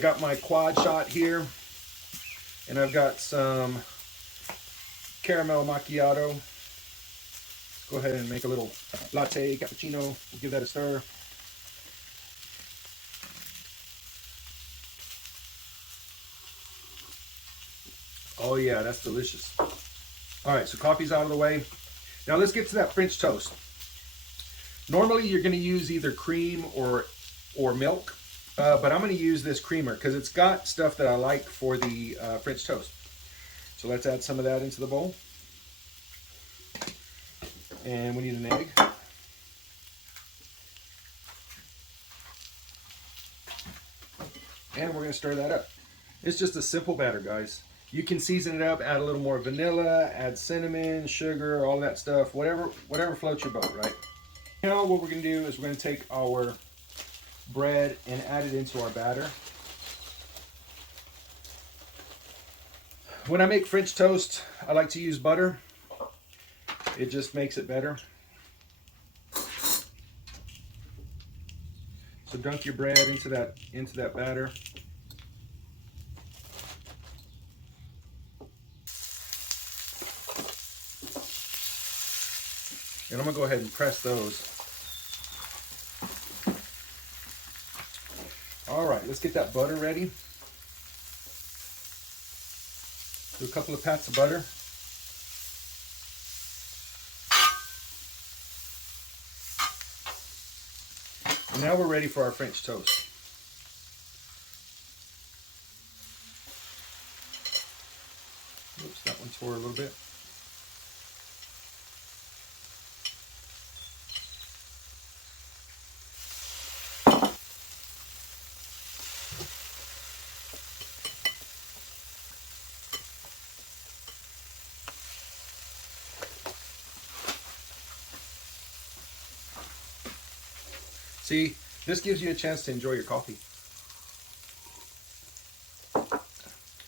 I got my quad shot here, and I've got some caramel macchiato. Let's go ahead and make a little latte, cappuccino. We'll give that a stir. Oh yeah, that's delicious. All right, so coffee's out of the way. Now let's get to that French toast. Normally you're going to use either cream or milk, but I'm going to use this creamer because it's got stuff that I like for the French toast. So let's add some of that into the bowl. And we need an egg. And we're going to stir that up. It's just a simple batter, guys. You can season it up, add a little more vanilla, add cinnamon, sugar, all that stuff, whatever floats your boat, right? Now what we're going to do is we're going to take our bread and add it into our batter. When I make French toast, I like to use butter. It just makes it better. So dunk your bread into that batter. And I'm going to go ahead and press those. All right, let's get that butter ready. Do a couple of pats of butter. And now we're ready for our French toast. Oops, that one tore a little bit. See, this gives you a chance to enjoy your coffee.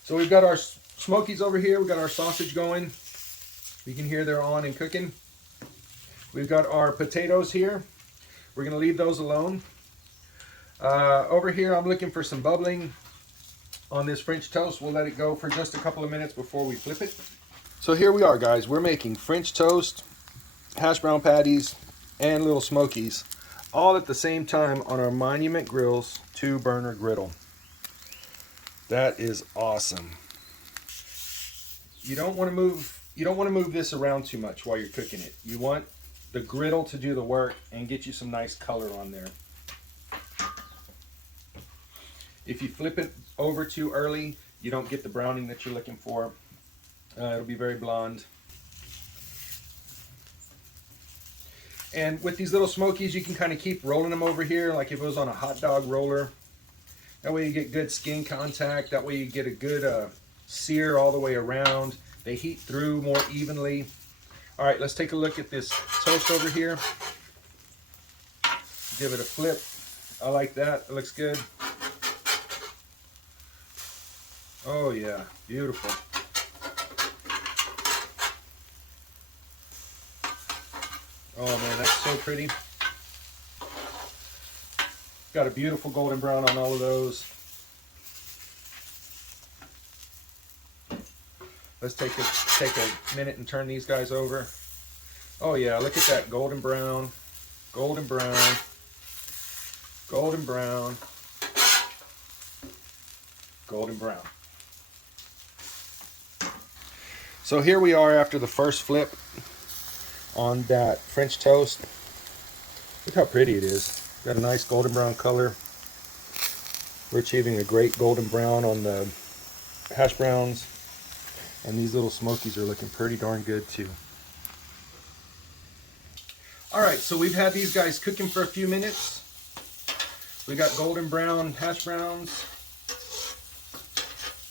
So we've got our smokies over here. We've got our sausage going. You can hear they're on and cooking. We've got our potatoes here. We're going to leave those alone. Over here, I'm looking for some bubbling on this French toast. We'll let it go for just a couple of minutes before we flip it. So here we are, guys. We're making French toast, hash brown patties, and little smokies, all at the same time on our Monument Grills 2-burner griddle. That is awesome. You don't want to move this around too much while you're cooking it. You want the griddle to do the work and get you some nice color on there. If you flip it over too early, you don't get the browning that you're looking for. It'll be very blonde. And with these little smokies, you can kind of keep rolling them over here like if it was on a hot dog roller. That way you get good skin contact. That way you get a good sear all the way around. They heat through more evenly. All right, let's take a look at this toast over here. Give it a flip. I like that. It looks good. Oh yeah, beautiful. Oh man, that's so pretty. Got a beautiful golden brown on all of those. Let's take a minute and turn these guys over. Oh yeah, look at that golden brown, golden brown, golden brown, golden brown. So here we are after the first flip on that French toast. Look how pretty it is. Got a nice golden brown color. We're achieving a great golden brown on the hash browns. And these little smokies are looking pretty darn good too. All right, so we've had these guys cooking for a few minutes. We got golden brown hash browns,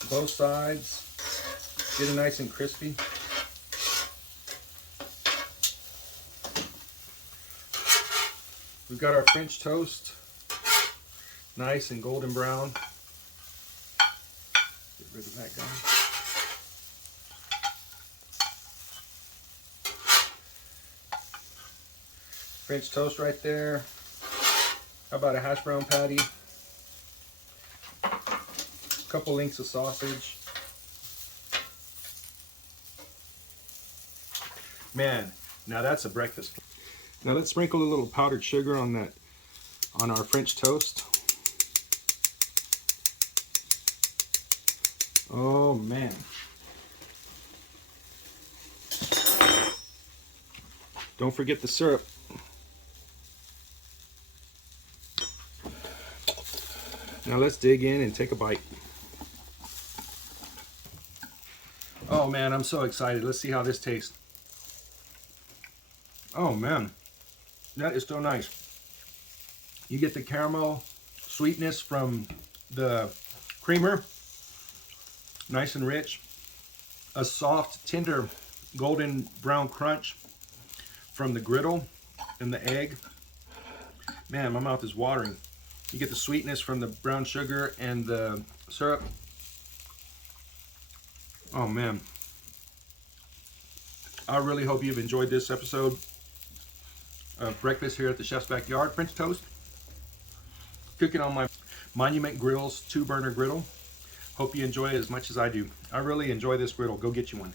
both sides. Get it nice and crispy. We've got our French toast, nice and golden brown. Get rid of that guy. French toast right there. How about a hash brown patty? couple links of sausage. Man, now that's a breakfast. Now let's sprinkle a little powdered sugar on that, on our French toast. Oh man. Don't forget the syrup. Now let's dig in and take a bite. Oh man, I'm so excited. Let's see how this tastes. Oh man, that is so nice. You get the caramel sweetness from the creamer, nice and rich. A soft, tender, golden brown crunch from the griddle and the egg. Man, my mouth is watering. You get the sweetness from the brown sugar and the syrup. Oh man. I really hope you've enjoyed this episode of breakfast here at the Chef's Backyard. French toast. Cooking on my Monument Grill's 2-burner griddle. Hope you enjoy it as much as I do. I really enjoy this griddle. Go get you one.